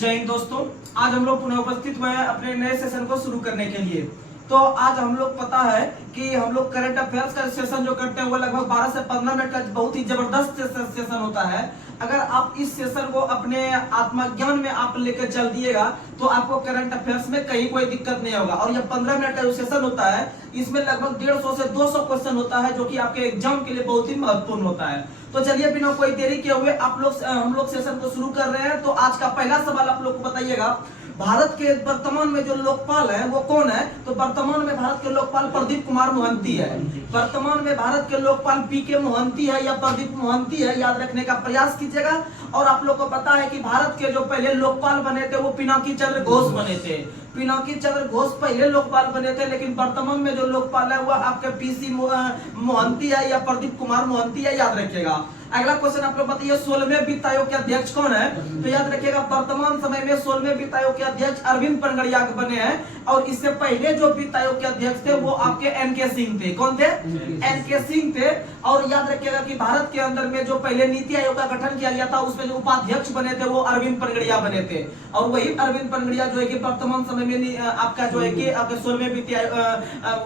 जय हिंद दोस्तों, आज हम लोग पुनः उपस्थित हुए हैं अपने नए सेशन को शुरू करने के लिए। तो आज हम लोग पता है कि हम लोग करंट अफेयर्स का सेशन जो करते हैं वो लगभग 12 से 15 मिनट का बहुत ही जबरदस्त सेशन होता है। अगर आप इस सेशन को अपने आत्मज्ञान में आप लेकर चल दिएगा तो आपको करंट अफेयर्स में कहीं कोई दिक्कत नहीं होगा। और ये 15 मिनट का जो सेशन होता है इसमें लगभग 150 से 200 क्वेश्चन होता है जो कि आपके एग्जाम के लिए बहुत ही महत्वपूर्ण होता है। तो चलिए बिना कोई देरी किए हुए हम लोग सेशन को शुरू कर रहे हैं। तो आज का पहला सवाल आप लोग को बताइएगा, भारत के वर्तमान में जो लोकपाल है वो कौन है? तो वर्तमान में भारत के लोकपाल प्रदीप कुमार मोहंती है। वर्तमान में भारत के लोकपाल पीके मोहंती है या प्रदीप मोहंती है, याद रखने का प्रयास कीजिएगा। और आप लोग को पता है कि भारत के जो पहले लोकपाल बने थे वो पिनाकी चंद्र घोष बने थे। पिनाकी चंद्र घोष पहले लोकपाल बने थे, लेकिन वर्तमान में जो लोकपाल है वो आपके पीसी मोहंती है या प्रदीप कुमार मोहंती है, याद रखिएगा। अगला क्वेश्चन आप लोग बताइए, 16वें वित्त आयोग के अध्यक्ष कौन है? तो याद रखिएगा वर्तमान समय में 16वें वित्त आयोग के अध्यक्ष अरविंद पनगड़िया बने हैं। और इससे पहले जो वित्त आयोग के अध्यक्ष थे वो आपके एनके सिंह थे। कौन थे? एनके सिंह थे। और याद रखिएगा कि भारत के अंदर में जो पहले नीति आयोग का गठन किया गया था उसमें जो उपाध्यक्ष बने थे वो अरविंद पनगड़िया बने थे। और वही अरविंद पनगड़िया जो है कि वर्तमान समय में आपका जो है कि आपके 16वें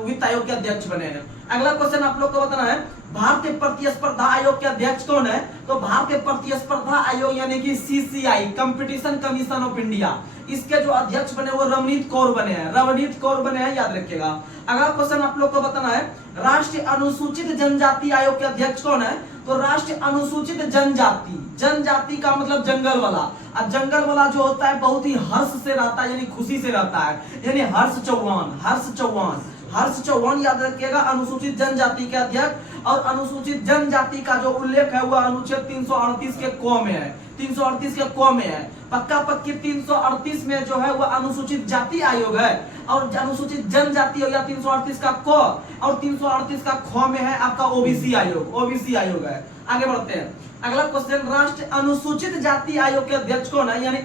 वित्त आयोग के अध्यक्ष बने हैं। अगला क्वेश्चन आप लोग को बताना है, भारतीय प्रतिस्पर्धा आयोग के अध्यक्ष कौन है? तो भारतीय प्रतिस्पर्धा आयोग यानी कि CCI, competition commission of India, इसके जो अध्यक्ष बने वो रवनीत कौर बने हैं। रवनीत कौर बने हैं, याद रखिएगा। अगला क्वेश्चन आप लोग को बताना है, राष्ट्रीय अनुसूचित जनजाति आयोग के अध्यक्ष कौन है? तो राष्ट्रीय अनुसूचित जनजाति, जनजाति का मतलब जंगल वाला। अब जंगल वाला जो होता है बहुत ही हर्ष से रहता है, यानी खुशी से रहता है, यानी हर्ष चौहान। हर्ष चौहान याद रखिएगा अनुसूचित जनजाति के अध्यक्ष। और अनुसूचित जनजाति का जो उल्लेख है वह अनुच्छेद 338 के क में है। 338 के क में है। पक्का पक्की 338 में जो है वह अनुसूचित जाति आयोग है और अनुसूचित जनजाति हो गया 338 का क, और 338 का ख में है आपका ओबीसी आयोग। ओबीसी आयोग है। आगे बढ़ते हैं। अगला क्वेश्चन, राष्ट्रीय अनुसूचित जाति आयोग के अध्यक्ष कौन है? यानी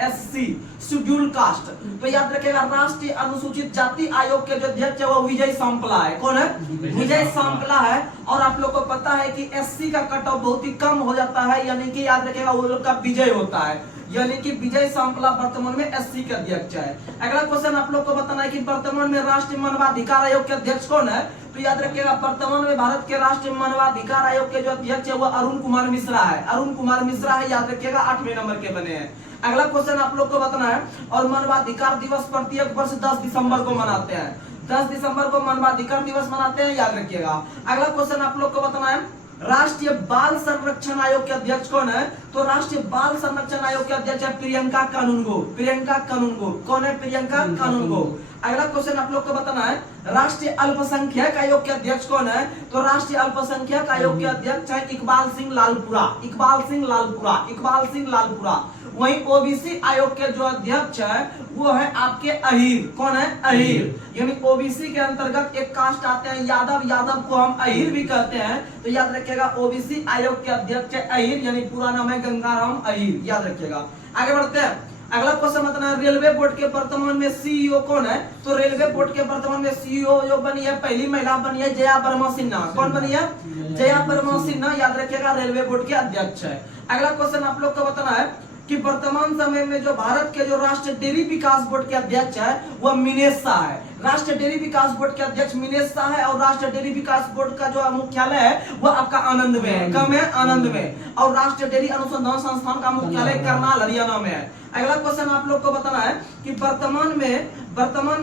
एससी शेड्यूल कास्ट। तो याद रखिएगा राष्ट्रीय अनुसूचित जाति आयोग के जो अध्यक्ष है वो विजय सांपला है। कौन है? विजय सांपला है। और आप लोग को पता है कि एससी का कट ऑफ बहुत ही कम हो जाता है, यानी कि याद रखिएगा वो लोग का विजय होता है, यानी कि विजय सांपला वर्तमान में एससी के अध्यक्ष है। अगला क्वेश्चन आप लोग को बताना है कि वर्तमान में राष्ट्रीय मानवाधिकार आयोग के अध्यक्ष कौन है? तो याद रखिएगा वर्तमान में भारत के राष्ट्रीय मानवाधिकार आयोग के जो अध्यक्ष है वो अरुण कुमार मिश्रा है। अरुण कुमार मिश्रा है, याद रखिएगा 8वें नंबर के बने हैं। अगला क्वेश्चन आप लोग को बताना है, और मानवाधिकार दिवस प्रत्येक वर्ष 10 दिसंबर को मनाते हैं। 10 दिसंबर को मानवाधिकार दिवस मनाते हैं, याद रखिएगा। अगला क्वेश्चन आप लोग को बताना है, राष्ट्रीय बाल संरक्षण आयोग के अध्यक्ष कौन है? तो राष्ट्रीय बाल संरक्षण आयोग के अध्यक्ष है प्रियंका कानूनगो। प्रियंका कानूनगो। कौन है? प्रियंका कानूनगो। अगला क्वेश्चन आप लोग को बताना है, राष्ट्रीय अल्पसंख्यक आयोग के अध्यक्ष कौन है? तो राष्ट्रीय अल्पसंख्यक आयोग के अध्यक्ष है इकबाल सिंह लालपुरा। इकबाल सिंह लालपुरा। इकबाल सिंह लालपुरा। वहीं ओबीसी आयोग के जो अध्यक्ष है वो है आपके अहीर। कौन है? अहीर। यानी ओबीसी के अंतर्गत एक कास्ट आते हैं यादव। यादव को हम अहीर भी कहते हैं। तो याद रखिएगा ओबीसी आयोग के अध्यक्ष है अहीर, यानी पूरा नाम है गंगाराम अहीर, याद रखिएगा। आगे बढ़ते हैं। अगला क्वेश्चन बताना है, रेलवे बोर्ड के वर्तमान में सीईओ कौन है? तो रेलवे बोर्ड के वर्तमान में सीईओ जो बनी है, पहली महिला बनी है जया वर्मा सिन्हा। कौन बनी है? जया वर्मा सिन्हा, याद रखिएगा रेलवे बोर्ड के अध्यक्ष है। अगला क्वेश्चन आप लोग को बताना है कि वर्तमान समय में जो भारत के जो राष्ट्रीय डेयरी विकास बोर्ड के अध्यक्ष है वह मिनेश शाह है। राष्ट्रीय डेयरी विकास बोर्ड के अध्यक्ष मिनेश शाह है। और राष्ट्रीय डेयरी विकास बोर्ड का जो मुख्यालय है वह आपका आनंद में है। कम है? आनंद में। और राष्ट्रीय डेयरी अनुसंधान संस्थान का मुख्यालय करनाल हरियाणा में है। अगला क्वेश्चन आप लोग को बताना है कि वर्तमान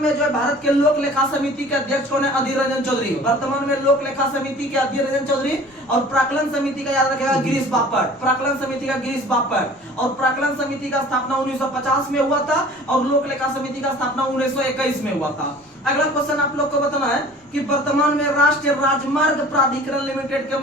में जो है भारत के लोक लेखा समिति के अध्यक्ष कौन है? अधीर रंजन चौधरी। वर्तमान में लोक लेखा समिति के अधीर रंजन चौधरी। और प्राक्कलन समिति का याद रखेगा गिरीश बापट। प्राक्कलन समिति का गिरीश बापट। और प्राक्कलन समिति का स्थापना 1950 में हुआ था और लोक लेखा समिति का स्थापना 1921 में हुआ था। अगला क्वेश्चन आप लोग को बताना है कि वर्तमान में राष्ट्रीय राजमार्ग प्राधिकरण लिमिटेड के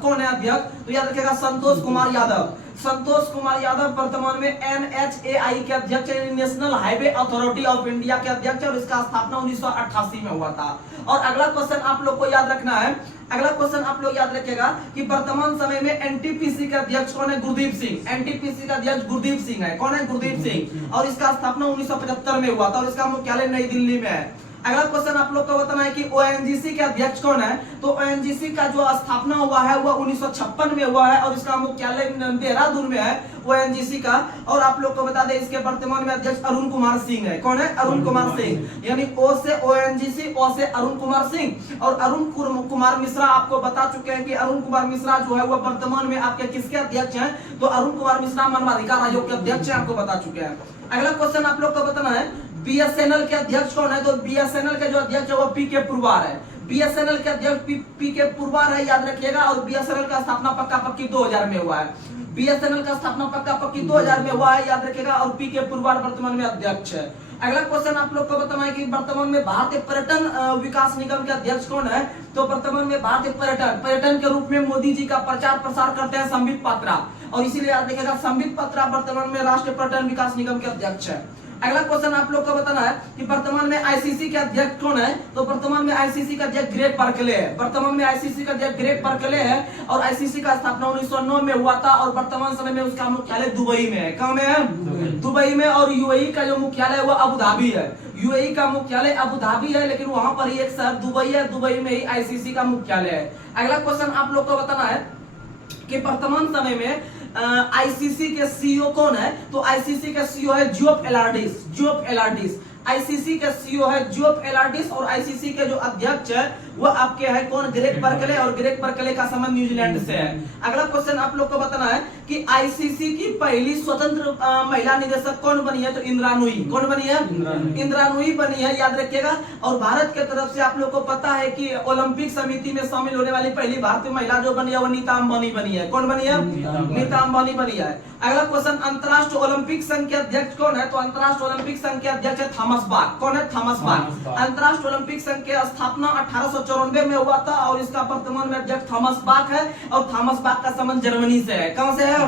कौन है अध्यक्ष? तो याद रखिएगा संतोष कुमार यादव। संतोष कुमार यादव वर्तमान में एनएचएआई के अध्यक्ष, national highway authority of India के अध्यक्ष, और इसका स्थापना 1988 में हुआ था। और अगला क्वेश्चन आप लोग को याद रखना है, अगला क्वेश्चन आप लोग याद रखिएगा कि वर्तमान समय में एनटीपीसी के अध्यक्ष कौन है? गुरदीप सिंह। एनटीपीसी का अध्यक्ष गुरदीप सिंह है। कौन है? गुरदीप सिंह। और इसका स्थापना 1975 में हुआ था और इसका मुख्यालय नई दिल्ली में है। अगला क्वेश्चन आप लोग को बताना है कि ओएनजीसी के अध्यक्ष कौन है। तो ओएनजीसी का जो स्थापना हुआ है वह 1956 में हुआ है और इसका मुख्यालय देहरादून में है ओएनजीसी का। और आप लोग को बता दें इसके वर्तमान में अध्यक्ष अरुण कुमार सिंह है। कौन है? अरुण कुमार सिंह। यानी ओ से ओएनजीसी, ओ से अरुण कुमार सिंह। और अरुण कुमार मिश्रा आपको बता चुके हैं कि अरुण कुमार मिश्रा जो है वह वर्तमान में आपके किसके अध्यक्ष हैं। तो अरुण कुमार मिश्रा मानवाधिकार आयोग के अध्यक्ष हैं, आपको बता चुके हैं। अगला क्वेश्चन आप लोग को बताना है बीएसएनएल के अध्यक्ष कौन है। तो बीएसएनएल के जो अध्यक्ष है वो पीके पुरवार है। बीएसएनएल के अध्यक्ष पीके पुरवार है, याद रखिएगा। और बीएसएनएल का स्थापना पक्का पक्की 2000 में हुआ है। बीएसएनएल का स्थापना पक्का पक्की 2000 में हुआ है, याद रखिएगा। और पीके पुरवार वर्तमान में अध्यक्ष है। अगला क्वेश्चन आप लोग को बताना है कि वर्तमान में भारतीय पर्यटन विकास निगम के अध्यक्ष कौन है। तो वर्तमान में भारतीय पर्यटन के रूप में मोदी जी का प्रचार प्रसार करते हैं संबित पात्रा। और इसीलिए याद रखिएगा संबित पात्रा वर्तमान में राष्ट्रीय पर्यटन विकास निगम के अध्यक्ष है। अगला क्वेश्चन आप लोग को बताना है कि वर्तमान में आईसीसी के अध्यक्ष कौन है। तो वर्तमान में आईसीसी का अध्यक्ष ग्रेग बर्कले है। वर्तमान में आईसीसी का अध्यक्ष ग्रेग बर्कले है। और आईसीसी का स्थापना 1909 में हुआ था और वर्तमान समय में उसका मुख्यालय दुबई में है। कहाँ में है? दुबई में। और यूएई का जो मुख्यालय है वो अबू धाबी है। यूएई का मुख्यालय अबू धाबी है, लेकिन वहां पर ही एक शहर दुबई है, दुबई में ही आईसीसी का मुख्यालय है। अगला क्वेश्चन आप लोग को बताना है कि वर्तमान समय में आईसीसी के सीईओ कौन है। तो आईसीसी का सीईओ है जियोफ एलार्डिस। जियोफ एलार्डिस आईसीसी के सीईओ है जियोफ एलार्डिस। और आईसीसी के जो अध्यक्ष है वो आपके है कौन? Greg Berkeley. और ग्रेग बर्कले का संबंध न्यूजीलैंड से है। अगला क्वेश्चन आप लोग को बताना है कि आईसीसी की पहली स्वतंत्र महिला निदेशक कौन बनी है। तो इंदिरा नूई। कौन बनी है? इंदिरा नूई बनी है, याद रखिएगा। और भारत के तरफ से आप लोग को पता है कि ओलंपिक समिति में शामिल होने वाली पहली भारतीय महिला जो बनी है वो नीता अंबानी बनी है। कौन बनी है? नीता अंबानी बनी है। अगला क्वेश्चन अंतरराष्ट्रीय ओलंपिक संघ के अध्यक्ष कौन है। तो अंतरराष्ट्रीय ओलंपिक संघ के अध्यक्ष है थॉमस बाक। कौन है? Thomas Bach. अंतरराष्ट्रीय ओलंपिक संघ की स्थापना 1894 में हुआ था और इसका वर्तमान में अध्यक्ष थॉमस बाक है। और थॉमस बाक का संबंध जर्मनी से है। कहां से है?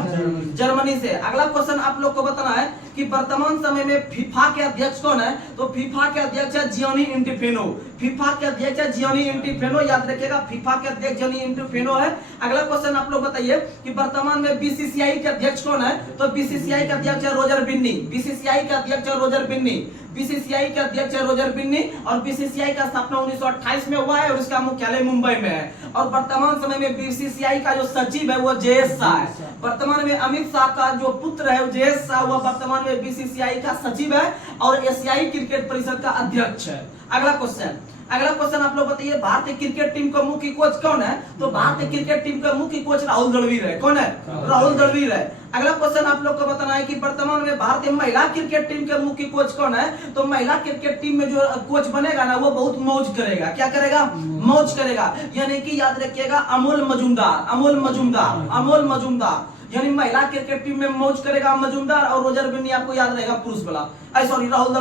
जर्मनी से। अगला क्वेश्चन आप लोग को बताना है कि वर्तमान समय में फीफा के अध्यक्ष कौन है। तो फीफा के अध्यक्ष है जियानी इंटिफेनो। फीफा के अध्यक्ष है जियानी इंटिफेनो, याद रखिएगा। फीफा के अध्यक्ष जियानी इंटिफेनो है। अगला क्वेश्चन आप लोग बताइए कि वर्तमान में बीसीसीआई के अध्यक्ष कौन है। तो बीसीसीआई के अध्यक्ष है रोजर बिन्नी। बीसीसीआई के अध्यक्ष है रोजर बिन्नी। बीसीसीआई के अध्यक्ष है रोजर बिन्नी। और बीसीसीआई का स्थापना 1928 में हुआ है और इसका मुख्यालय मुंबई में है। और वर्तमान समय में बीसीसीआई का जो सचिव है वो जयेश शाह है। वर्तमान में अमित शाह का जो पुत्र है जयेश शाह, वह वर्तमान में बीसीसीआई का सचिव है और एशियाई क्रिकेट परिषद का अध्यक्ष है। अगला क्वेश्चन आप लोग बताइए भारतीय क्रिकेट टीम का मुख्य कोच कौन है। तो भारतीय क्रिकेट टीम का मुख्य कोच राहुल द्रविड़ है। कौन है? राहुल द्रविड़ है। अगला क्वेश्चन आप लोग को बताना है कि वर्तमान में भारतीय महिला क्रिकेट टीम के मुख्य कोच कौन है। तो महिला क्रिकेट टीम में जो कोच बनेगा ना वो बहुत मौज करेगा। क्या करेगा? मौज करेगा। यानी कि याद रखिएगा अमोल मजूमदार। अमोल मजूमदार। अमोल मजूमदार यानी महिला क्रिकेट टीम में मौज करेगा मजूमदार। और रोजर बिन्नी आपको याद रहेगा पुरुष वाला। सॉरी, राहुल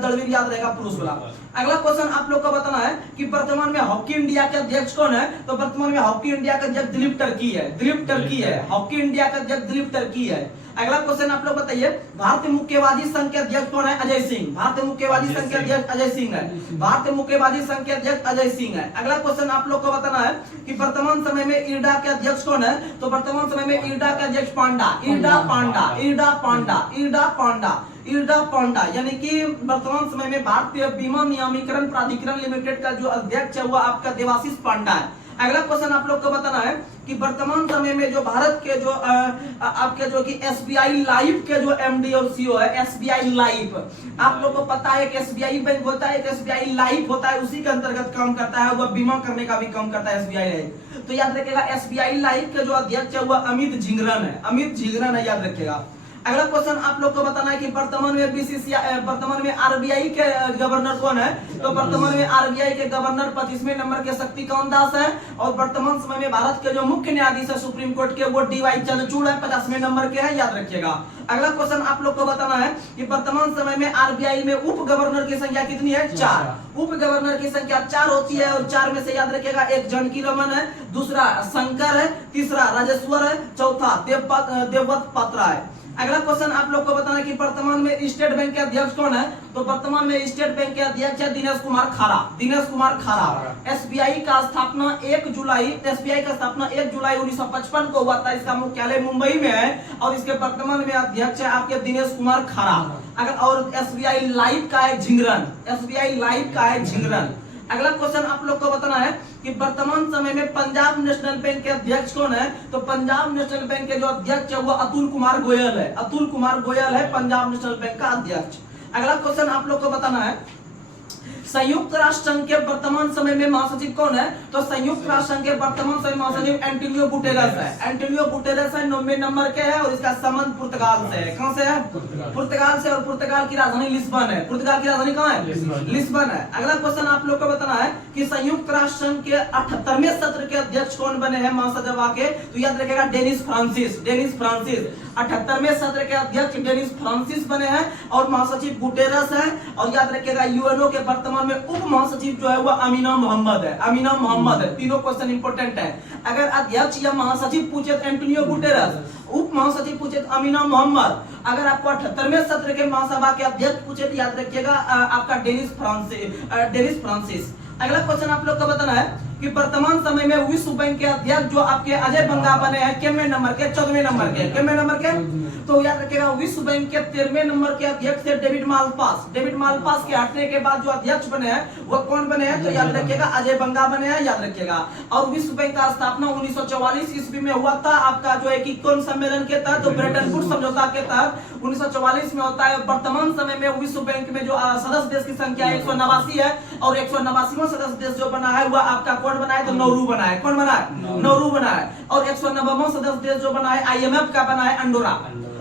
द्रविड़ याद रहेगा पुरुष वाला। अगला क्वेश्चन आप लोग को बताना है कि वर्तमान में हॉकी इंडिया के अध्यक्ष कौन है। तो वर्तमान में हॉकी इंडिया का अध्यक्ष दिलीप टर्की है। दिलीप टर्की है। हॉकी इंडिया का अध्यक्ष दिलीप टर्की है। अगला क्वेश्चन आप लोग बताइए भारतीय मुक्केबाजी संघ के अध्यक्ष कौन है। अजय सिंह। भारतीय मुक्केबाजी संघ के अध्यक्ष अजय सिंह है। भारतीय मुक्केबाजी संघ के अध्यक्ष अजय सिंह है। अगला क्वेश्चन आप लोग को बताना है कि वर्तमान समय में इरडा के अध्यक्ष कौन है। तो वर्तमान समय में इरडा के अध्यक्ष पांडा। इरडा पांडा। इरडा पांडा। इरडा पांडा। इरडा पांडा यानी कि वर्तमान समय में भारतीय बीमा नियामीकरण प्राधिकरण लिमिटेड का जो अध्यक्ष है वो आपका देवाशीष पांडा है। अगला क्वेश्चन आप लोग को बताना है कि वर्तमान समय में जो भारत के जो आपके जो कि एसबीआई लाइफ के जो एमडी और सीईओ है, एसबीआई लाइफ, आप लोग को पता है कि एसबीआई बैंक होता है, एक एसबीआई लाइफ होता है, उसी के अंतर्गत काम करता है, वह बीमा करने का भी काम करता है एसबीआई लाइफ। तो याद रखिएगा एसबीआई लाइफ के जो अध्यक्ष है वह अमित झिंगरन है। अमित झिंगरन है, याद रखिएगा। अगला क्वेश्चन आप लोग को बताना है कि वर्तमान में बीसीसीआई वर्तमान में आरबीआई के गवर्नर कौन है। तो वर्तमान में आरबीआई के गवर्नर 25वें नंबर के शक्तिकांत दास है। और वर्तमान समय में भारत के जो मुख्य न्यायाधीश है सुप्रीम कोर्ट के वो डीवाई चंद्रचूड़ है, 50वें नंबर के हैं, याद रखिएगा। अगला क्वेश्चन आप लोग को बताना है कि वर्तमान समय में आरबीआई में उप गवर्नर की संख्या कितनी है। 4। उप गवर्नर की संख्या 4 होती है और 4 में से याद रखिएगा एक जानकी रमन है, दूसरा शंकर है, तीसरा राजेश्वर है, चौथा देवव्रत पात्रा है। अगला क्वेश्चन आप लोग को बताना कि वर्तमान में स्टेट बैंक के अध्यक्ष कौन है? तो वर्तमान में स्टेट बैंक के अध्यक्ष है दिनेश कुमार खारा। दिनेश कुमार खारा। एसबीआई का स्थापना 1 जुलाई 1955 को हुआ था। इसका मुख्यालय मुंबई में है और इसके वर्तमान में अध्यक्ष है आपके दिनेश कुमार खारा। अगर और एसबीआई लाइफ का है झिंगरन। एसबीआई लाइफ का है झिंगरन। अगला क्वेश्चन आप लोग को बताना है कि वर्तमान समय में पंजाब नेशनल बैंक के अध्यक्ष कौन है? तो पंजाब नेशनल बैंक के जो अध्यक्ष है वो अतुल कुमार गोयल है। अतुल कुमार गोयल है पंजाब नेशनल बैंक का अध्यक्ष। अगला क्वेश्चन आप लोग को बताना है संयुक्त राष्ट्र संघ के वर्तमान समय में महासचिव कौन है? तो संयुक्त राष्ट्र संघ के वर्तमान समय महासचिव एंटोनियो गुटेरेस है। एंटोनियो गुटेरेस है 90 नंबर के है और इसका संबंध पुर्तगाल से है। कहां से है? पुर्तगाल से। और पुर्तगाल की राजधानी लिस्बन है। पुर्तगाल की राजधानी कहां है? लिस्बन है। अगला क्वेश्चन आप लोग को बताना है कि संयुक्त राष्ट्र संघ के 78वें सत्र के अध्यक्ष कौन बने हैं महासचिव आके? तो याद रखिएगा डेनिस फ्रांसिस। डेनिस फ्रांसिस 78वें सत्र के अध्यक्ष डेनिस फ्रांसिस बने हैं और महासचिव गुटेरेस है। और याद रखिएगा यूएनओ के वर्तमान में उप महासचिव जो है वो अमीना मोहम्मद है। अमीना मोहम्मद है। तीनों क्वेश्चन इंपॉर्टेंट है। अगर अध्यक्ष या महासचिव पूछे तो एंटोनियो गुटेरेस, उप महासचिव पूछे तो अमीना मोहम्मद, अगर आपको 78वें सत्र के महासभा के अध्यक्ष पूछे तो याद रखिएगा आपका डेनिस फ्रांसिस। अगला क्वेश्चन आप लोग को बताना है कि वर्तमान समय में विश्व बैंक के अध्यक्ष जो आपके अजय बंगा बने हैं कितने नंबर के? 14वें नंबर के। कितने नंबर के? तो याद रखिएगा विश्व बैंक के 13वें नंबर के अध्यक्ष है डेविड मालपास। डेविड मालपास के हटने के बाद जो अध्यक्ष बने हैं वो कौन बने हैं? तो याद रखिएगा अजय बंगा बने हैं। याद रखिएगा। और विश्व बैंक का स्थापना 1944 ईस्वी में हुआ था। आपका जो है कि कौन सम्मेलन के तहत? तो ब्रेटन वुड्स समझौता के तहत 1944 में होता है। वर्तमान समय में विश्व बैंक में जो सदस्य देश की संख्या 189 है और 189वां सदस्य देश जो बना है वह आपका कौन बना है? तो नौरू बना है। कौन बना है? नौरू बना है। और 190वां सदस्य देश जो बना है आईएमएफ का बना है अंडोरा।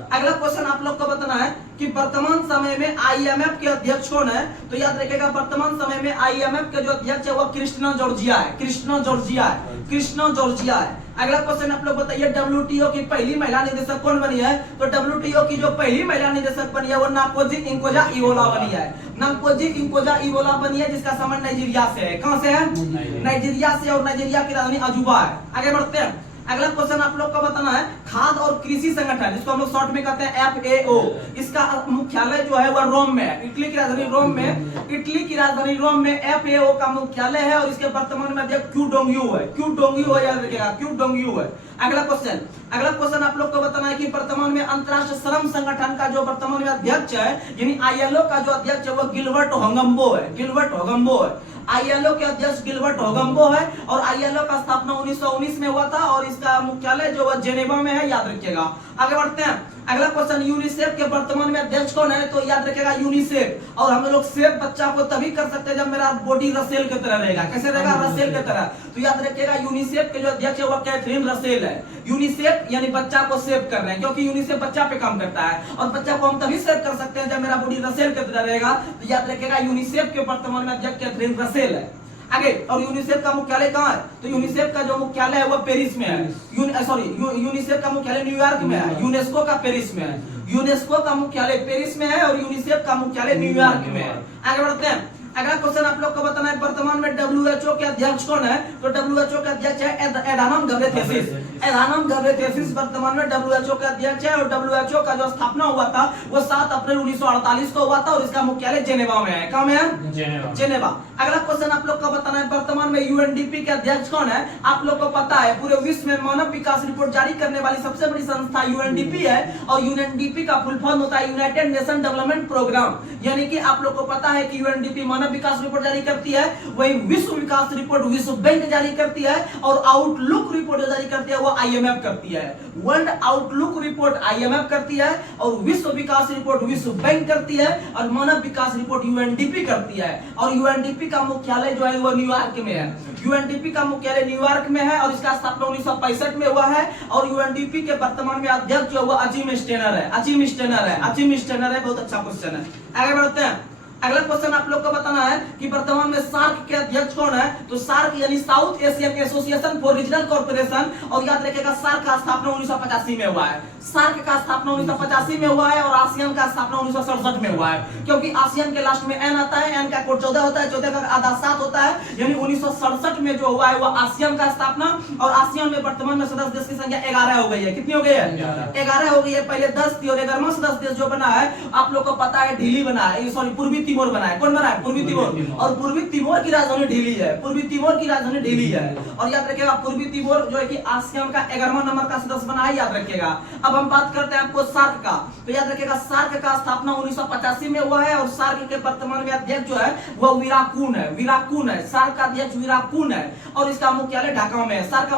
अगला क्वेश्चन आप लोग को बताना है कि वर्तमान समय में आईएमएफ के अध्यक्ष कौन है? तो याद रखिएगा वर्तमान समय में आईएमएफ के जो अध्यक्ष है वो क्रिस्टिना जॉर्जिया है। क्रिस्टिना जॉर्जिया है। क्रिस्टिना जॉर्जिया है। अगला क्वेश्चन आप लोग बताइए डब्ल्यूटीओ की पहली महिला निदेशक कौन बनी है? तो डब्ल्यूटीओ की जो पहली महिला निदेशक बनी है वो नाकोजी इंकोजा इवोला बनी है। नाकोजी इंकोजा इवोला बनी है जिसका संबंध नाइजीरिया से है। कहां से है? नाइजीरिया से। और नाइजीरिया की राजधानी अजूबा है। आगे बढ़ते हैं। अगला क्वेश्चन आप लोग को बताना है खाद्य और कृषि संगठन, जिसको हम लोग शॉर्ट में कहते हैं FAO, इसका मुख्यालय जो है वह रोम में है। इटली की राजधानी रोम में। इटली की राजधानी रोम में FAO का मुख्यालय है और इसके वर्तमान में अध्यक्ष क्यू डोंगियो है। क्यू डोंगियो है। याद रखिएगा क्यू डोंगियो है। अगला क्वेश्चन आप लोग को बताना है कि वर्तमान में अंतरराष्ट्रीय श्रम संगठन का जो वर्तमान में अध्यक्ष है यानी ILO का जो अध्यक्ष है वो गिलबर्ट होगम्बो है। गिलबर्ट होगम्बो है। ILO के अध्यक्ष गिलबर्ट होगम्बो है और ILO का स्थापना 1919 में हुआ था और इसका मुख्यालय जो है जेनेवा में है। याद रखिएगा। आगे बढ़ते हैं। अगला क्वेश्चन यूनिसेफ के वर्तमान में अध्यक्ष कौन है? तो याद रखिएगा यूनिसेफ। और हम लोग सेफ बच्चा को तभी कर सकते हैं जब मेरा बॉडी रसेल की तरह रहेगा। कैसे रहेगा? रसेल की तरह। तो याद रखिएगा यूनिसेफ के जो अध्यक्ष है वो कैथरीन रसेल है। यूनिसेफ यानी बच्चा को सेव कर रहे हैं क्योंकि यूनिसेफ बच्चा पे काम करता है और बच्चा को हम तभी सेव कर सकते हैं जब मेरा बॉडी रसेल की तरह रहेगा। तो याद रखिएगा यूनिसेफ के वर्तमान में अध्यक्ष कैथरीन रसेल है। आगे। और यूनिसेफ का मुख्यालय कहां है? तो यूनिसेफ का जो मुख्यालय है वो पेरिस में है। यूनिसेफ का मुख्यालय न्यूयॉर्क में है। यूनेस्को का पेरिस में है। यूनेस्को का मुख्यालय पेरिस में है और यूनिसेफ का मुख्यालय न्यूयॉर्क में है। आगे बढ़ते हैं। अगला क्वेश्चन आप लोग को बताना है वर्तमान में WHO के अध्यक्ष कौन है? तो WHO के अध्यक्ष है एडानम घेब्रेयेसस। एडानम घेब्रेयेसस वर्तमान में WHO के अध्यक्ष है और WHO का जो स्थापना हुआ था वो 7 अप्रैल 1948 को हुआ था और इसका मुख्यालय जेनेवा में है। कहां में है? जेनेवा। अगला क्वेश्चन आप लोग को बताना है वर्तमान में UNDP के अध्यक्ष कौन है? आप लोग को पता है पूरे विश्व में मानव विकास रिपोर्ट जारी करने वाली सबसे बड़ी संस्था UNDP है और UNDP का फुल फॉर्म होता है यूनाइटेड नेशन डेवलपमेंट प्रोग्राम। यानी कि आप लोग को पता है कि UNDP मानव विकास रिपोर्ट जारी करती है, वही विश्व विकास रिपोर्ट विश्व बैंक जारी करती है और आउटलुक रिपोर्ट जो जारी करती है वो IMF करती है। वर्ल्ड आउटलुक रिपोर्ट IMF करती है और विश्व विकास रिपोर्ट विश्व बैंक करती है और मानव विकास रिपोर्ट UNDP करती है। और UNDP का मुख्यालय जो है वो न्यूयॉर्क में है। UNDP का मुख्यालय न्यूयॉर्क में है और इसका स्थापना 1965 में हुआ है और UNDP के वर्तमान में अध्यक्ष जो वो अजीम स्टेनर है। अजीम स्टेनर है। अजीम स्टेनर है। बहुत अच्छा क्वेश्चन है। आगे बढ़ते हैं। अगला क्वेश्चन आप लोग को बताना है कि वर्तमान में सार्क के अध्यक्ष कौन है? तो सार्क यानी south Asian association for regional corporation, और याद रखिएगा सार्क का स्थापना 1985 में हुआ है। सार्क का स्थापना 1985 में हुआ है और आसियान का स्थापना 1967 में हुआ है, क्योंकि आसियान के लास्ट में एन आता है, एन का कोड 14 होता है, 14 का आधा 7 होता है, यानी 1967 में जो हुआ है वो आसियान का स्थापना। और आसियान में वर्तमान में सदस्य देश की संख्या 11 हो गई है। कितनी हो गई है? 11 हो गई है। पहले 10 थी और 11वां सदस्य देश जो बना है आप लोग को पता है ढीली बना है, सॉरी पूर्वी तिमोर बना है। कौन बना है? पूर्वी तिमोर। और पूर्वी तिमोर की राजधानी ढीली है, पूर्वी तिमोर की राजधानी ढीली है। और याद रखिएगा पूर्वी तिमोर जो है कि आसियान का 11वां नंबर का सदस्य बना है, याद रखिएगा। अब हम बात करते हैं आपको सार्क का, तो याद रखिएगा सार्क का स्थापना 1985 में हुआ है और सार्क के वर्तमान में अध्यक्ष जो है वो विराकून है, विराकून है। सार्क का अध्यक्ष विराकून है और इसका मुख्यालय ढाका में है। सार्क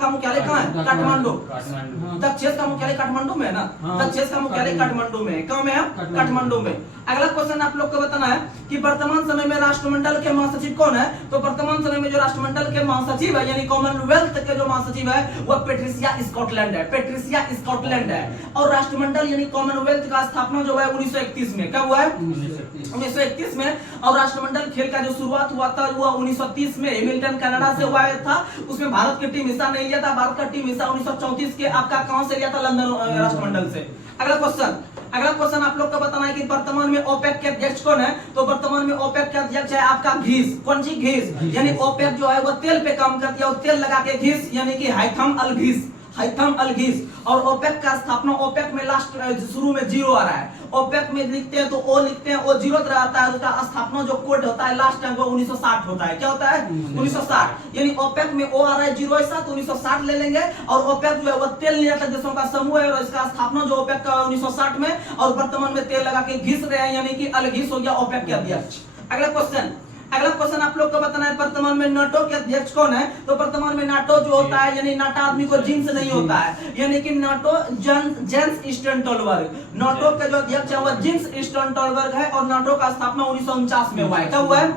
का मुख्यालय कहाँ है? काठमांडू। दक्षेश का मुख्यालय काठमांडू में है ना? दक्षेश का मुख्यालय काठमांडू में है। कहाँ में है? काठमांडू में। अगला क्वेश्चन आप लोग को बताना है कि वर्तमान समय में राष्ट्रमंडल के महासचिव कौन है? तो वर्तमान समय में जो राष्ट्रमंडल के महासचिव है यानी कॉमनवेल्थ के जो महासचिव है वो पेट्रिसिया स्कॉटलैंड है, पेट्रिसिया स्कॉटलैंड है। और राष्ट्रमंडल यानी कॉमनवेल्थ का स्थापना जो है 1931 में। कब हुआ है? 1931 में। और राष्ट्रमंडल खेल का जो शुरुआत हुआ था वो 1930 में हैमिल्टन कनाडा से हुआ था। उसमें भारत की टीम हिस्सा नहीं लिया था, भारत का टीम हिस्सा 1934 के आपका कहां से लिया था? लंदन राष्ट्रमंडल से। अगला क्वेश्चन आप लोग को बताना है कि वर्तमान में ओपेक के अध्यक्ष कौन है? तो वर्तमान में ओपेक के अध्यक्ष है आपका घीस। कौन सी? घीस। यानी ओपेक जो है वो तेल पे काम करती है और तेल लगा के घीस यानी कि हैथम अल घीस, हैथम अल घीस। और ओपेक का स्थापना, ओपेक में लास्ट शुरू में 0 आ रहा है, ओपेक में लिखते हैं तो ओ लिखते हैं, ओ 0 रहता है। उसका स्थापना जो कोड होता है लास्ट टाइम वो 1960 होता है। क्या होता है? 1960। यानी ओपेक में ओ आ रहा है 0 ऐसा तो 1960 ले लेंगे। और ओपेक जो है वो तेल निर्यातक देशों का समूह है और इसका स्थापना जो ओपेक का 1960 में, और वर्तमान में तेल लगा के घिस रहे हैं यानी कि अल घिस हो गया ओपेक के अध्यक्ष। अगला क्वेश्चन आप लोग को बताना है वर्तमान में नाटो के अध्यक्ष कौन है? तो वर्तमान में नाटो जो होता है यानी नाटा आदमी को जींस नहीं होता है, यानी कि नाटो जेंस स्टोल्टनबर्ग, नाटो के जो अध्यक्ष है वो जेंस स्टोल्टनबर्ग है। और नाटो का स्थापना 1949 में हुआ है। कब हुआ है?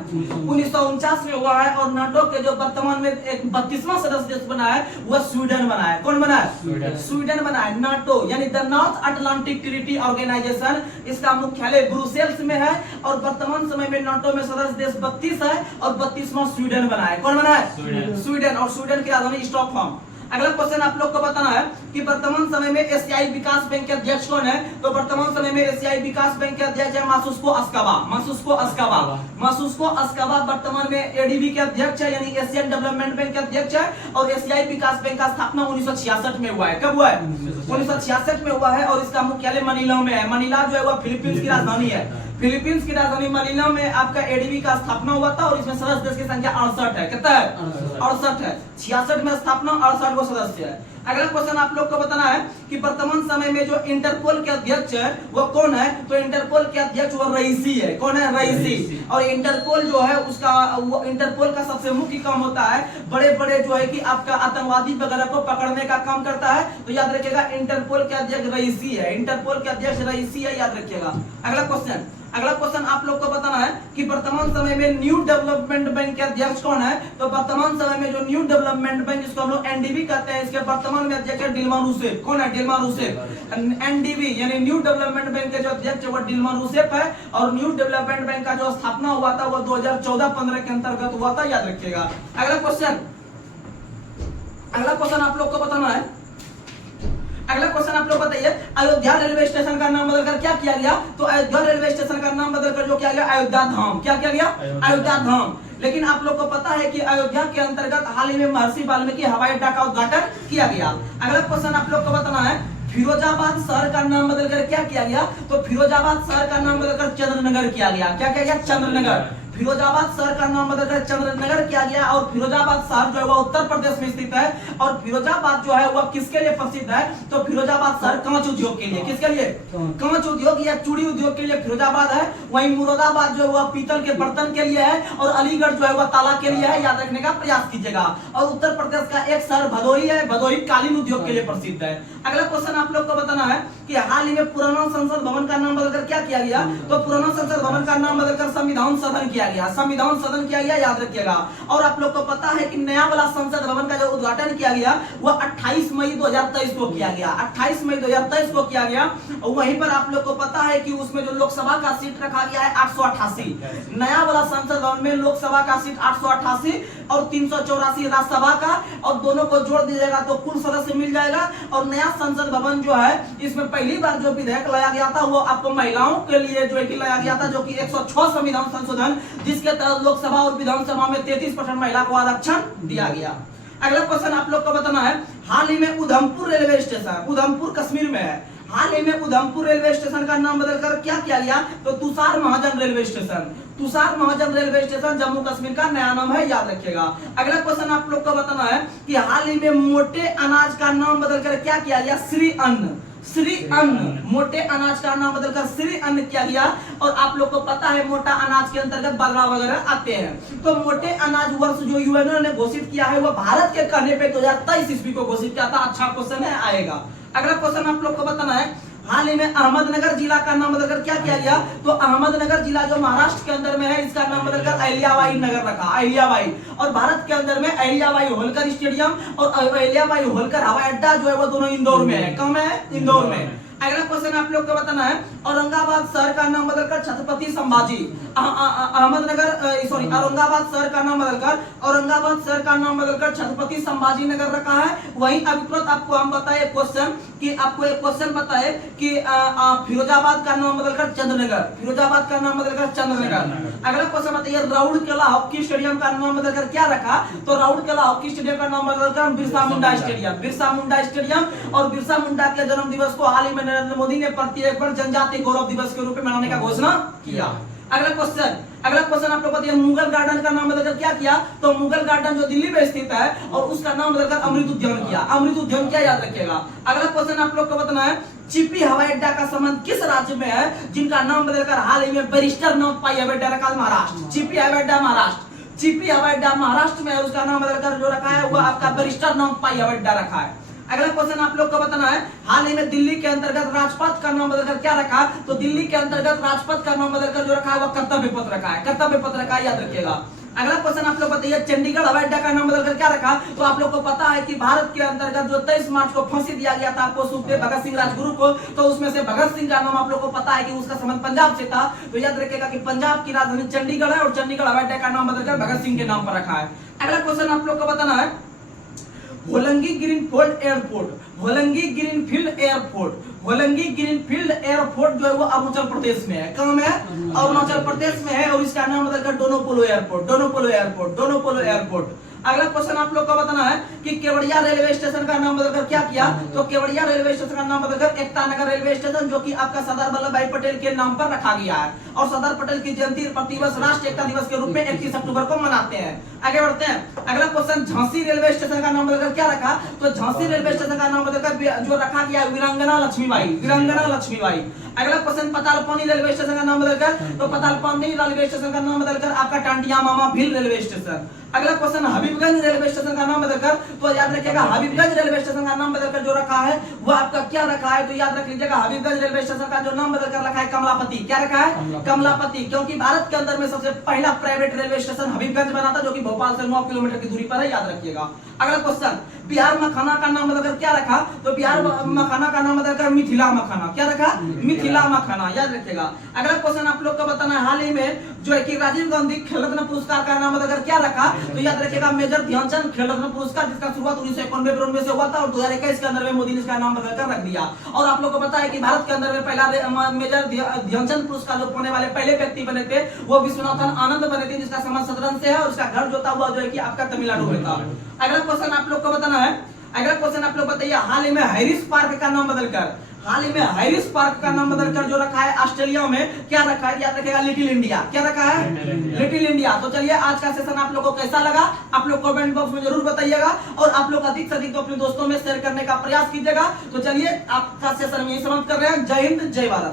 1949 में हुआ है। और नाटो के जो वर्तमान में एक 32वां सदस्य देश बना है वो स्वीडन बना है। कौन बना है? स्वीडन बना है। नाटो यानी the North Atlantic Treaty Organization, इसका मुख्यालय ब्रुसेल्स में है। और वर्तमान समय में नाटो में सदस्य देश 32 है और 32वां स्वीडन बना है। कौन बना है? स्वीडन। और स्वीडन की राजधानी स्टॉकहोम। अगला क्वेश्चन आप लोग को बताना है कि वर्तमान समय में एशियाई विकास बैंक के अध्यक्ष कौन है? तो वर्तमान समय में एशियाई विकास बैंक के अध्यक्ष है मासुस्को अस्काबा, मासुस्को अस्काबा। मासुस्को अस्काबा वर्तमान में एडीबी के अध्यक्ष है यानी एशियन डेवलपमेंट बैंक के अध्यक्ष है। और एशियाई विकास बैंक का स्थापना 1966 में हुआ है। कब हुआ है? 1966 में हुआ है। और इसका मुख्यालय मनीला में है। मनीला जो है वो फिलीपींस की राजधानी है। फिलीपींस की राजधानी मनीला में आपका एडीबी का स्थापना हुआ था और इसमें सदस्य देश की संख्या 68 है। कितना है? 68 है। 66 में स्थापना, 68 को सदस्य है। अगला क्वेश्चन आप लोग को बताना है कि वर्तमान समय में जो इंटरपोल के अध्यक्ष है वो कौन है? तो इंटरपोल के अध्यक्ष वो रईसी है। कौन है? रईसी। और इंटरपोल जो है उसका वो इंटरपोल का सबसे मुख्य काम होता है बड़े बड़े जो है कि आपका आतंकवादी वगैरह को पकड़ने का काम करता है। तो याद रखिएगा इंटरपोल के अध्यक्ष रईसी है, इंटरपोल के अध्यक्ष रईसी है, याद रखिएगा। अगला क्वेश्चन आप लोग को बताना है कि वर्तमान समय में न्यू डेवलपमेंट बैंक के अध्यक्ष कौन है? तो वर्तमान समय में जो न्यू डेवलपमेंट बैंक जिसको हम लोग एनडीबी कहते हैं, इसके वर्तमान में अध्यक्ष है डिल्मा रूसेफ। कौन है? Dilma Rousseff. एनडीबी यानी न्यू डेवलपमेंट बैंक के जो अध्यक्ष है वो डिल्मा रूसेफ है। और न्यू डेवलपमेंट बैंक का जो स्थापना हुआ था वो 2014-15 के अंतर्गत हुआ था, याद रखिएगा। अगला क्वेश्चन आप लोग को बताना है। अगला क्वेश्चन आप लोग बताइए, अयोध्या रेलवे स्टेशन का नाम बदलकर क्या किया गया? तो अयोध्या रेलवे स्टेशन का नाम बदलकर जो किया गया अयोध्या धाम। क्या किया गया? अयोध्या धाम। लेकिन आप लोग को पता है कि अयोध्या के अंतर्गत हाल ही में महर्षि वाल्मीकि हवाई अड्डा का उद्घाटन किया गया। अगला क्वेश्चन आप लोग को बताना है, फिरोजाबाद शहर का नाम बदलकर क्या किया गया? तो फिरोजाबाद शहर का नाम बदलकर चंद्रनगर किया गया। क्या किया गया? चंद्रनगर। फिरोजाबाद शहर का नाम बदलकर चंद्रनगर किया गया। और फिरोजाबाद शहर जो है वो उत्तर प्रदेश में स्थित है। और फिरोजाबाद जो है वो किसके लिए प्रसिद्ध है? तो फिरोजाबाद शहर कांच उद्योग के लिए। किसके लिए? कांच उद्योग या चूड़ी उद्योग के लिए फिरोजाबाद है। वहीं मुरादाबाद जो है वो पीतल के बर्तन के लिए है। और अलीगढ़ जो है वो ताला के लिए है, याद रखने का प्रयास कीजिएगा। और उत्तर प्रदेश का एक शहर भदोही है, भदोही कालीन उद्योग के लिए प्रसिद्ध है। अगला क्वेश्चन आप लोग को बताना है कि हाल ही में पुराना संसद भवन का नाम बदलकर क्या किया गया? तो पुराना संसद भवन का नाम बदलकर संविधान सदन किया गया, संविधान सदन किया गया, याद रखिएगा। और आप लोग को पता है कि नया वाला संसद भवन का जो उद्घाटन किया गया वह 28 मई 2023 को किया गया, 28 मई 2023 को किया गया। वहीं पर आप लोग को पता है कि उसमें जो लोकसभा का सीट रखा गया है 888, नया वाला संसद भवन में लोकसभा का सीट 888 और 384 राज्यसभा का, और दोनों को जोड़ दीजिएगा तो कुल सदस्य मिल जाएगा। और नया संसद भवन जो है इसमें पहली बार जो विधेयक लाया गया था वो आपको महिलाओं के लिए जो है कि लाया गया था, जो कि 106 संविधान संशोधन, जिसके तहत लोकसभा और विधानसभा में 33% महिला को आरक्षण दिया गया। अगला क्वेश्चन आप लोग को बताना है, हाल ही में उधमपुर रेलवे स्टेशन, उधमपुर कश्मीर में है, हाल ही में उधमपुर रेलवे स्टेशन का नाम बदलकर क्या किया गया? तो तुषार महाजन रेलवे स्टेशन, तुषार महाजन रेलवे स्टेशन जम्मू कश्मीर का नया नाम है, याद रखिएगा। अगला क्वेश्चन आप लोग को बताना है कि हाल ही में मोटे अनाज का नाम बदलकर क्या किया गया? श्री अन्न, श्री अन्न, मोटे अनाज का नाम बदलकर श्री अन्न किया गया। और आप लोग को पता है मोटा अनाज के अंतर्गत बाजरा वगैरह आते हैं। तो मोटे अनाज वर्ष जो यूएनओ ने घोषित किया है वो भारत के कहने पे 2023 ईस्वी को घोषित किया था। अच्छा क्वेश्चन है, आएगा। अगला क्वेश्चन आप लोग को बताना है, हाल ही में अहमदनगर जिला का नाम बदलकर क्या किया गया? तो अहमदनगर जिला जो महाराष्ट्र के अंदर में है इसका नाम बदलकर अहिल्याबाई नगर रखा, अहिल्याबाई। और भारत के अंदर में अहिल्याबाई होलकर स्टेडियम और अहिल्याबाई होलकर हवाई अड्डा जो है वो दोनों इंदौर में है। कहाँ है? इंदौर में। अगला क्वेश्चन आप लोग को बताना है, औरंगाबाद शहर का नाम बदलकर छत्रपति संभाजी, अहमदनगर सॉरी औरंगाबाद शहर का नाम बदलकर, औरंगाबाद शहर का नाम बदलकर छत्रपति संभाजी नगर रखा है। वहीं अभिप्रेत आपको हम बताए क्वेश्चन कि आपको एक क्वेश्चन बताए कि फिरोजाबाद का नाम बदलकर चंद्रनगर, फिरोजाबाद का नाम बदलकर चंद्रनगर। अगला क्वेश्चन बताइए, राउरकेला हॉकी स्टेडियम का नाम बदलकर क्या रखा? तो राउरकेला हॉकी स्टेडियम का नाम बदलकर बिरसा मुंडा स्टेडियम, बिरसा मुंडा स्टेडियम। और बिरसा मुंडा के जन्म दिवस को हाल ही में नरेंद्र मोदी ने प्रत्येक वर्ष जनजातीय गौरव दिवस के रूप में मनाने का घोषणा किया। अगला क्वेश्चन आप लोग बताइए, मुगल गार्डन का नाम बदलकर क्या किया? तो मुगल गार्डन जो दिल्ली में स्थित है और उसका नाम बदलकर अमृत उद्यान किया, अमृत उद्यान क्या, याद रखिएगा। अगला क्वेश्चन आप लोग को बताना है, चिपी हवाई अड्डा का संबंध किस राज्य में है जिनका नाम बदलकर हाल ही में बैरिस्टर नामपाई हवाई अड्डा रखा? महाराष्ट्र, चिपी हवाई अड्डा महाराष्ट्र, चिपी हवाई अड्डा महाराष्ट्र में है, उसका नाम बदलकर जो रखा है वो आपका बैरिस्टर नामपाई हवाई अड्डा रखा है। अगला क्वेश्चन आप लोग को बताना है, हाल ही में दिल्ली के अंतर्गत राजपथ का नाम बदलकर क्या रखा? तो दिल्ली के अंतर्गत राजपथ का नाम बदलकर जो रखा है वो कर्तव्य पथ रखा है, कर्तव्य पथ रखा है, याद रखिएगा। अगला क्वेश्चन आप लोग बताइए, चंडीगढ़ हवाई अड्डा का नाम बदलकर क्या रखा? तो आप लोग को पता है कि भारत के अंतर्गत जो 23 मार्च को फांसी दिया गया था आपको सुखदेव भगत सिंह राजगुरु को, तो उसमें से भगत सिंह का नाम आप लोग को पता है कि उसका संबंध पंजाब से था। तो याद रखिएगा कि पंजाब की राजधानी चंडीगढ़ है और चंडीगढ़ हवाई अड्डा का नाम बदलकर भगत सिंह के नाम पर रखा है। अगला क्वेश्चन आप लोग को बताना है, Hollongi greenfield airport, Hollongi greenfield airport, Hollongi greenfield airport जो है वो अरुणाचल प्रदेश में है। कहाँ में है? अरुणाचल प्रदेश में है और इसका नाम बदलकर डोनोपोलो एयरपोर्ट, डोनोपोलो एयरपोर्ट, डोनोपोलो एयरपोर्ट। अगला क्वेश्चन आप लोग को बताना है कि केवड़िया रेलवे स्टेशन का नाम बदलकर क्या किया? तो केवड़िया रेलवे स्टेशन का नाम बदलकर एकता नगर रेलवे स्टेशन, जो कि आपका सरदार वल्लभ भाई पटेल के नाम पर रखा गया है। और सरदार पटेल की जयंती प्रतिवर्ष राष्ट्रीय एकता दिवस के रूप में 31 अक्टूबर को मनाते हैं। आगे बढ़ते हैं। अगला क्वेश्चन, झांसी रेलवे स्टेशन का नाम बदलकर क्या रखा? तो झांसी रेलवे स्टेशन का नाम बदलकर जो रखा गया वीरांगना लक्ष्मीबाई, वीरांगना लक्ष्मीबाई। अगला क्वेश्चन, पतालपानी रेलवे स्टेशन का नाम बदलकर, तो पतालपानी रेलवे स्टेशन का नाम बदलकर आपका टांटिया मामा भील रेलवे स्टेशन। अगला क्वेश्चन, हबीबगंज रेलवे स्टेशन का नाम बदलकर, तो याद रखिएगा हबीबगंज रेलवे स्टेशन का नाम बदलकर जो रखा है वो आपका क्या रखा है? तो याद रख लीजिएगा हबीबगंज रेलवे स्टेशन का जो नाम बदलकर रखा है कमलापति। क्या रखा है? कमलापति, क्योंकि भारत के अंदर में सबसे पहला प्राइवेट रेलवे स्टेशन हबीबगंज बना था, जो कि भोपाल से 9 किलोमीटर की दूरी पर है, याद रखिएगा। अगला क्वेश्चन, बिहार मखाना का नाम बदलकर क्या रखा? तो बिहार मखाना का नाम बदलकर मिथिला मखाना। क्या रखा? मिथिला मखाना, याद रखिएगा। अगला क्वेश्चन आप लोग को बताना है, हाल ही में जो है कि राजीव गांधी खेल रत्न पुरस्कार का नाम बदलकर क्या रखा? तो याद रखिएगा मेजर ध्यानचंद खेल रत्न पुरस्कार, जिसका शुरुआत 1991-92 से हुआ था और 2021 के अंदर में मोदी ने इसका नाम बदलकर रख दिया। और आप लोग को पता है कि भारत के अंदर में पहला मेजर ध्यानचंद पुरस्कार जो पाने वाले पहले व्यक्ति बने थे वो विश्वनाथन आनंद बने थे, जिसका संबंध सदरन से है और उसका घर जो था वो जो है कि आपका तमिलनाडु में था। अगला क्वेश्चन आप लोग को बताना है, अगला क्वेश्चन आप लोग बताइए, हाल ही में हैरिस पार्क का नाम बदलकर, हाल ही में हैरिस पार्क का नाम बदलकर जो रखा है ऑस्ट्रेलिया में क्या रखा है? याद रखिएगा लिटिल इंडिया। क्या रखा है? Little India. तो चलिए आज का सेशन आप लोगों को कैसा लगा आप लोग कमेंट बॉक्स में जरूर बताइएगा और आप लोग अधिक से अधिक अपने दोस्तों में शेयर करने का प्रयास कीजिएगा। तो चलिए आपका सेशन यही समाप्त कर रहे हैं। जय हिंद, जय भारत।